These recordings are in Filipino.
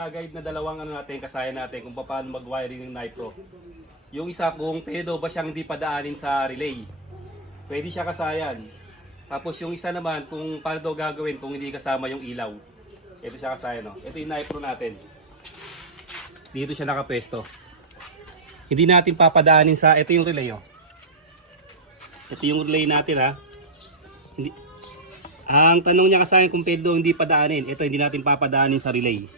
magka-guide na dalawang ano natin, kasayan natin kung paano mag-wiring ng Nipro. Yung isa kung pwede ba siyang hindi padaanin sa relay. Pwede siya kasayan. Tapos yung isa naman kung paano daw gagawin kung hindi kasama yung ilaw. Ito siya kasayan, no? Ito yung Nipro natin. Dito siya nakapwesto. Hindi natin papadaanin sa, ito yung relay, oh. Ito yung relay natin, ha. Hindi, ang tanong niya kasayan kung pwede daw hindi padaanin. Ito hindi natin papadaanin sa relay.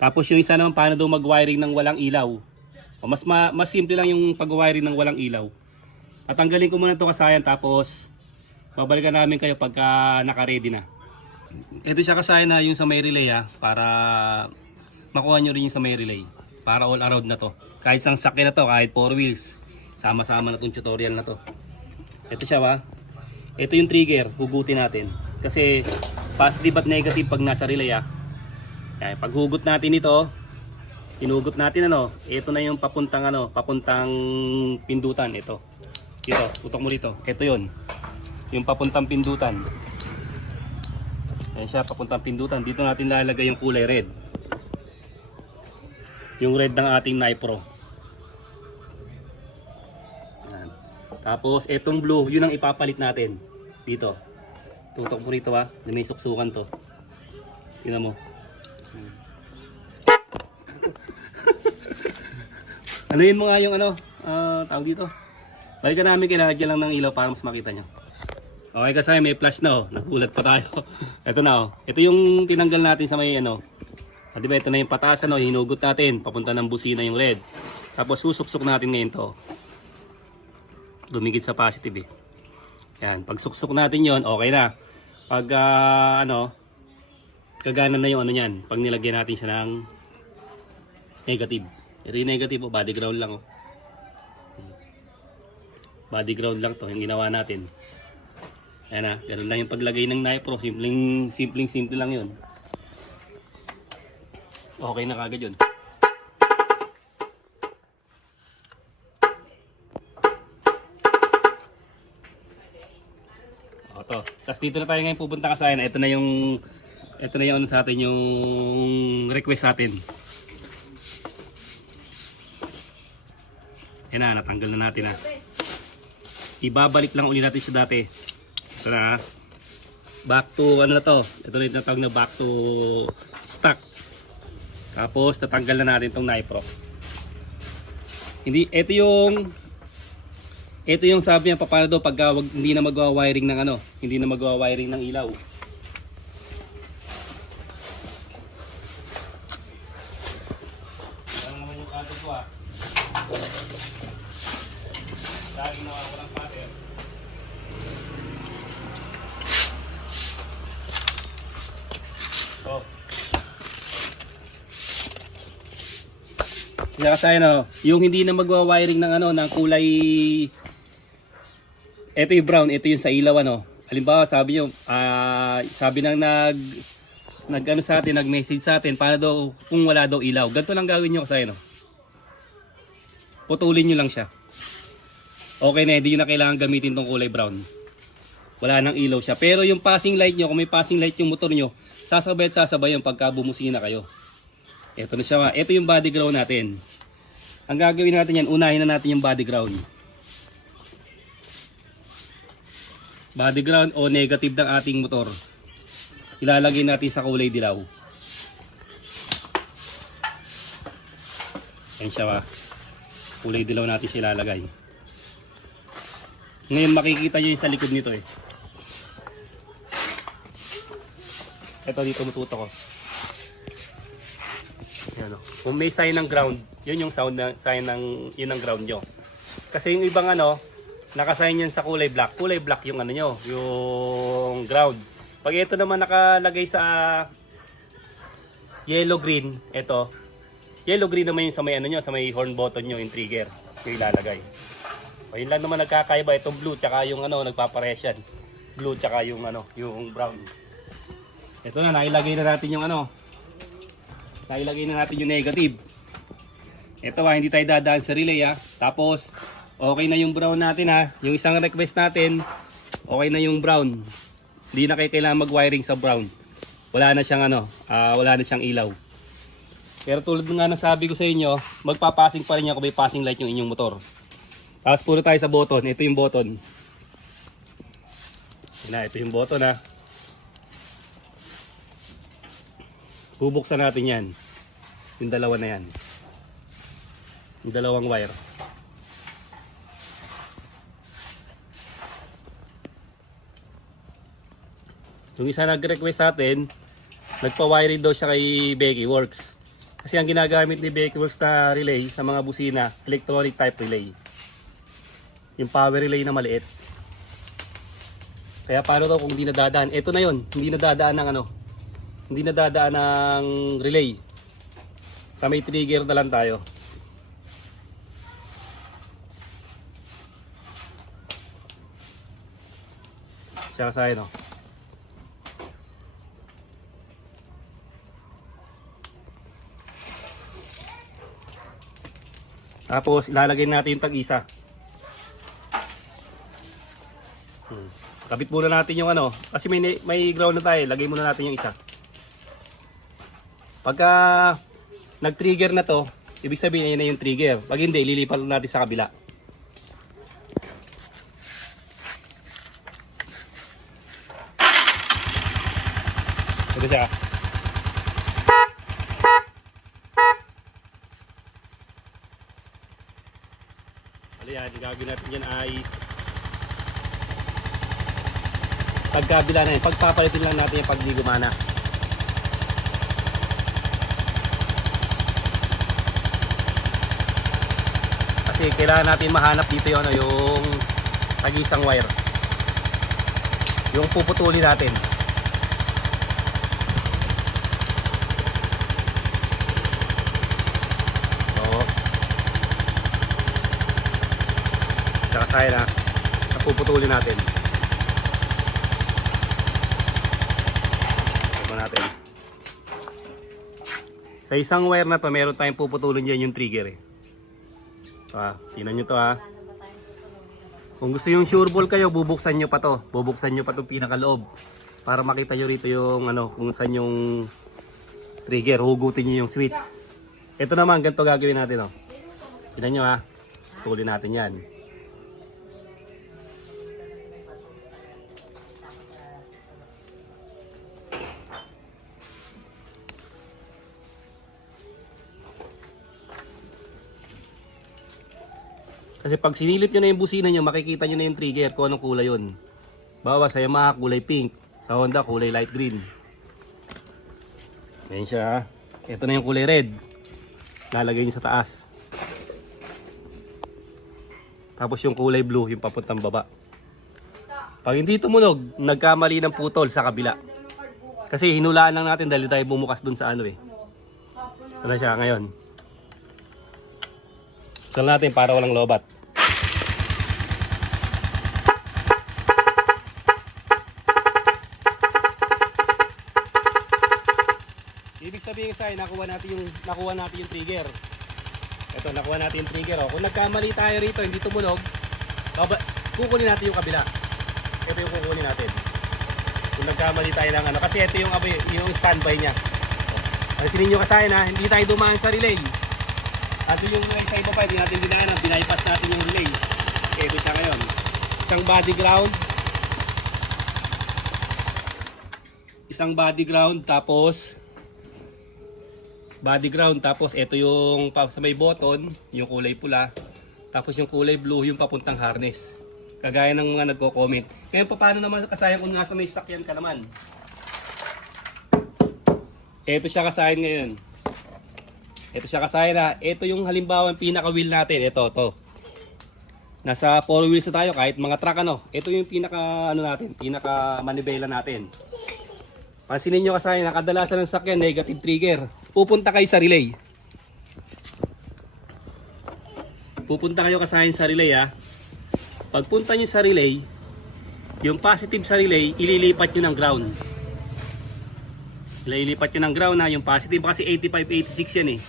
Tapos yung isa naman paano daw mag-wiring ng walang ilaw. O mas simple lang yung pag-wiring ng walang ilaw. At tanggalin ko muna ito kasayan tapos babalikan namin kayo pagka naka-ready na. Ito siya kasayan na yung sa may relay, ha, para makuha nyo rin yung sa may relay. Para all around na to. Kahit isang sakyan na to, kahit 4 wheels. Sama-sama na itong tutorial na to. Ito siya, ha. Ito yung trigger, hugutin natin. Kasi positive at negative pag nasa relay, ha. Yan, pag hugot natin ito, hinugot natin ano, ito na yung papuntang pindutan ito. Dito, putok mo dito. Ito 'yon. Yung papuntang pindutan. Ayan siya, papuntang pindutan. Dito natin lalagay yung kulay red. Yung red ng ating Nipro. Ayan. Tapos etong blue, yun ang ipapalit natin. Dito. Tutok mo rito, ha. May suksukan to. Tingnan mo. Anuhin mo nga yung tawag dito. Balikan namin, kailangan lang ng ilaw para mas makita nyo. Okay, kasi may flash na, oh. Nagulat pa tayo. Ito na, oh. Ito yung tinanggal natin sa may diba, ito na yung pataas, hinugot natin. Papunta ng busina yung red. Tapos susuksok natin ngayon to. Dumigit sa positive, eh. Yan, pag suksok natin yon, okay na. Pag kagana na yung niyan, pag nilagyan natin siya ng negative. Ito yung negative, oh, body ground lang, oh. Body ground lang to, yung ginawa natin. Ayan na, ganun lang yung paglagay ng Nipro. Simple lang yun. Okay na kagad yun. O to. Tapos dito na tayo ngayon pupunta kasayan. Ito na yung sa atin, yung request natin. Yan na, natanggal na natin, ha. Ibabalik lang ulit natin sa dati. Ito na, ha. Back to ano na to. Ito na yung natawag na back to stock. Tapos tatanggal na natin tong Nipro. Hindi, ito yung sabi niya paano daw pagka hindi na magwa-wiring ng hindi na magwa-wiring ng ilaw. Yan naman yung kaso ko, ha. Lagi nawawalang pattern. So, kaya kasi yung hindi na magwa-wiring ng ng kulay, ito yung brown, ito yung sa ilaw, halimbawa sabi niyo, sabi nang sa atin, nag-message sa atin para daw kung wala daw ilaw. Ganito lang gagawin niyo kasi putulin niyo lang siya. Okay na, hindi nyo na kailangan gamitin tong kulay brown. Wala nang ilaw siya. Pero yung passing light nyo, kung may passing light yung motor nyo, sasabay at sasabay yung pagka bumusina kayo. Ito na siya. Ito yung body ground natin. Ang gagawin natin yan, unahin na natin yung body ground. Body ground o negative ng ating motor. Ilalagay natin sa kulay dilaw. Ayan siya, kulay dilaw natin siya ilalagay. Ngayon makikita nyo yung sa likod nito, eh. Ito dito mututo ko. Ayan, oh. Kung may sign ng ground, yun yung sign ng ground nyo. Kasi yung ibang nakasign yan sa kulay black. Kulay black yung nyo, yung ground. Pag ito naman nakalagay sa yellow green, ito. Yellow green naman yung sa may sa may horn button nyo, yung trigger. Yung ilalagay. O, yun lang naman nagkakaiba, itong blue tsaka yung nagpapares yan. Blue tsaka yung yung brown. Ito na, nailagay na natin yung nailagay na natin yung negative. Ito, hindi tayo dadaan sa relay, ha. Tapos okay na yung brown natin, ha. Yung isang request natin, okay na yung brown. Hindi na kayo kailangan mag-wiring sa brown. Wala na siyang wala na siyang ilaw. Pero tulad nga ng sabi ko sa inyo, magpapasing pa rin yan kung may passing light yung inyong motor. Tapos puro tayo sa button. Ito yung button. Ito yung button ha. Bubuksan natin yan. Yung dalawa na yan. Yung dalawang wire. Yung isa nag-request sa atin, nagpa-wiring daw siya kay Becky Works. Kasi ang ginagamit ni Becky Works na relay sa mga busina, electronic type relay. Yung power relay na maliit. Kaya paano daw kung hindi nadadaan? Ito na yon, hindi nadadaan ng ano. Hindi nadadaan ng relay. Sa may trigger na lang tayo. Siya sa no. Tapos ilalagay natin yung tag-isa. Kapit muna natin yung ano, kasi may ground na tayo, lagay muna natin yung isa. Pagka nag-trigger na to, ibig sabihin na yung trigger. Pag hindi, lilipat natin sa kabila. Ito siya. Yan, gagawin natin yan ay pagkabila na yan, pagpapalitin lang natin yung pag di gumana. Kasi kailangan natin mahanap dito yung, ano, yung tag-isang wire, yung puputulin natin. Kaya na napuputulin natin. Ito natin. Sa isang wire na to, meron tayong puputulin dyan yung trigger eh. Tingnan nyo to ha. Kung gusto yung sure ball kayo, bubuksan nyo pa to. Bubuksan nyo pa itong pinakaloob. Para makita nyo rito yung ano, kung saan yung trigger. Hugutin nyo yung switch. Ito naman, ganito gagawin natin oh. Tingnan nyo ha. Putulin natin yan. Kasi pag sinilip nyo na yung busina nyo, makikita nyo na yung trigger kung anong kulay yun. Bawa sa Yamaha, kulay pink. Sa Honda, kulay light green. Ayan siya. Ito na yung kulay red. Lalagay nyo sa taas. Tapos yung kulay blue, yung papuntang baba. Pag hindi tumunog, nagkamali ng putol sa kabila. Kasi hinulaan lang natin dahil tayo bumukas dun sa ano eh. Ano siya ngayon? Sal natin para walang lobat. Ibig sabihin sa nakuha natin yung trigger. Ito, nakuha natin yung trigger oh. Kung nagkamali tayo rito, hindi tumunog, kukunin natin yung kabila. Ito yung kukunin natin. Kung nagkamali tayo ng ano, kasi ito yung standby niya. Pansinin niyo kasi na hindi tayo dumaan sa relay. Ato yung relay sa iba pa, hindi natin dinaanan, binaypass natin yung relay. Okay, ito siya ngayon. Isang body ground, tapos ito yung sa may button, yung kulay pula, tapos yung kulay blue, yung papuntang harness. Kagaya ng mga nagko-comment. Ngayon, paano naman kasayang kung nasa may sakyan ka naman? Ito siya kasayan ngayon. Ito siya kasaya na. Ito yung halimbawa yung pinaka-wheel natin. Ito. Nasa 4 wheels na tayo kahit mga truck ano. Ito yung pinaka-manibela natin. Pansinin nyo kasaya na kadalasan ng sakyan negative trigger. Pupunta kayo sa relay. Pupunta kayo kasaya sa relay ha. Pagpunta nyo sa relay, yung positive sa relay, ililipat nyo ng ground. Ililipat nyo ng ground na yung positive kasi 85-86 yan eh.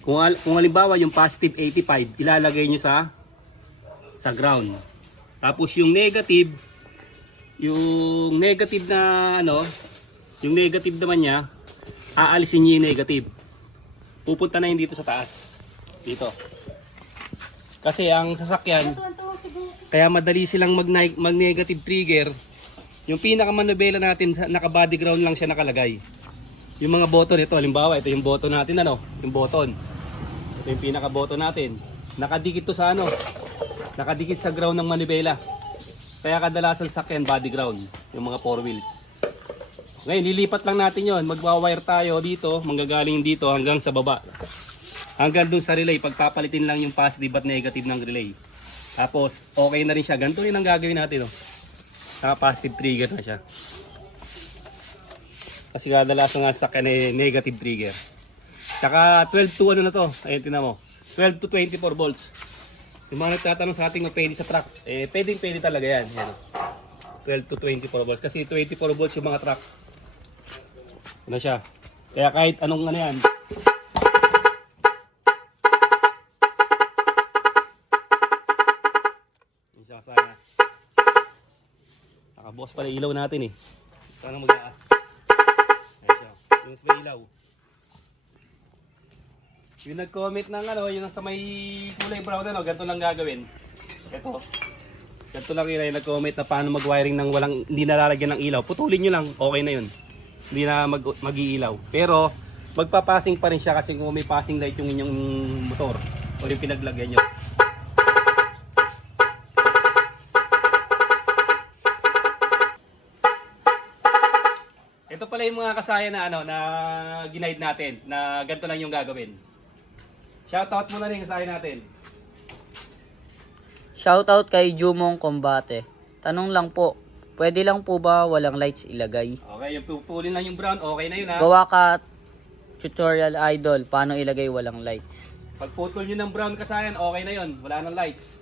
Kung halimbawa yung positive 85, ilalagay nyo sa ground. Tapos yung negative na ano, yung negative naman niya, aalisin nyo yung negative. pupunta na yun dito sa taas. Dito. Kasi ang sasakyan, kaya madali silang mag-negative trigger. Yung pinakamanubela natin, naka-body ground lang siya nakalagay. Yung mga button, ito, halimbawa, ito yung button natin, ano? Yung button. Ito yung pinaka-button natin. Nakadikit to sa ano? Nakadikit sa ground ng manubela. Kaya kadalasan sakyan, body ground. Yung mga 4 wheels. Ngayon, lilipat lang natin yon. Magwa-wire tayo dito, manggagaling dito hanggang sa baba. Hanggang dun sa relay, pagpapalitin lang yung positive at negative ng relay. Tapos, okay na rin siya. Ganito rin ang gagawin natin. Oh. Naka-positive trigger na siya. Kasi kadalasan nga sa sakyan ay negative trigger. Saka 12 to ano na to. Ayun, tinan mo. 12 to 24 volts. Yung mga nagtatanong sa ating pwede sa truck. Pwede talaga yan. Yan. 12 to 24 volts. Kasi 24 volts yung mga truck. Ano siya. Kaya kahit anong ano yan. Yung siya kasaya. Nakabukas pala ilaw natin eh. Sana mag-a. Ayan siya. Yung sa ilaw. Yung nag-comment ng ano, yung sa may kulay brown ano, ganito lang gagawin. Ito. Ganito lang yun, nag-comment na paano mag-wiring ng hindi nalalagyan ng ilaw. Putulin nyo lang, okay na yun. Hindi na mag-iilaw. Pero, magpa-passing pa rin siya kasi kung may passing light yung inyong motor o yung pinaglagyan nyo. Ito pala yung mga kasaya na ano, na ginaid natin, na ganito lang yung gagawin. Shoutout muna rin kasaya natin. Shoutout kay Jumong Combate. Tanong lang po, pwede lang po ba walang lights ilagay? Okay, yung pupulin lang yung brown, okay na yun ha. Gawa ka tutorial idol, paano ilagay walang lights? Pag putol nyo ng brown kasayan, okay na yun. Wala nang lights.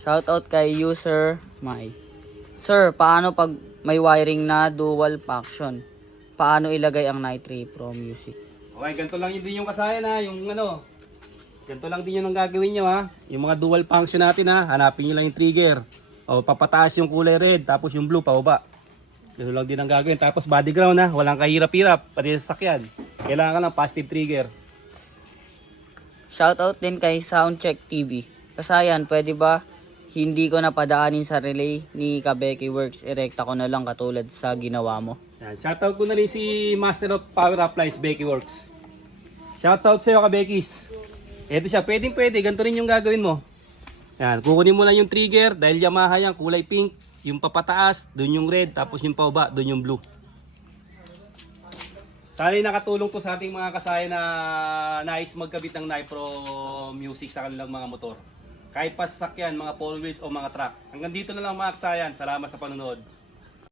Shoutout kay user Mai. Sir, paano pag may wiring na dual function? Paano ilagay ang Nitre Pro Music? Okay, ganito lang yun din yung kasayan ha. Yung ano, ganito lang din yun ang gagawin nyo ha. Yung mga dual function natin ha. Hanapin nyo lang yung trigger. O, papataas yung kulay red, tapos yung blue, pababa. Ganito lang din ang gagawin. Tapos body ground ha. Walang kahirap-hirap. Pati sa sakyan. Kailangan ka lang positive trigger. Shoutout din kay Soundcheck TV. Kasayan, pwede ba hindi ko napadaanin sa relay ni Kabeki Works, erekta ko na lang katulad sa ginawa mo? Yan, shoutout ko na rin si Master of Power Appliance, Becky Works. Shoutout sa iyo, Kabekis. Ito siya, pwede, ganito rin yung gagawin mo. Yan, kukunin mo lang yung trigger, dahil Yamaha yan, kulay pink. Yung papataas, dun yung red, tapos yung pababa, dun yung blue. Sana'y nakatulong to sa ating mga kasaya na nais magkabit ng Nipro Music sa kanilang mga motor. Kahit pa sasakyan, mga 4 wheels o mga truck. Hanggang dito na lang mga kasayan. Salamat sa panonood.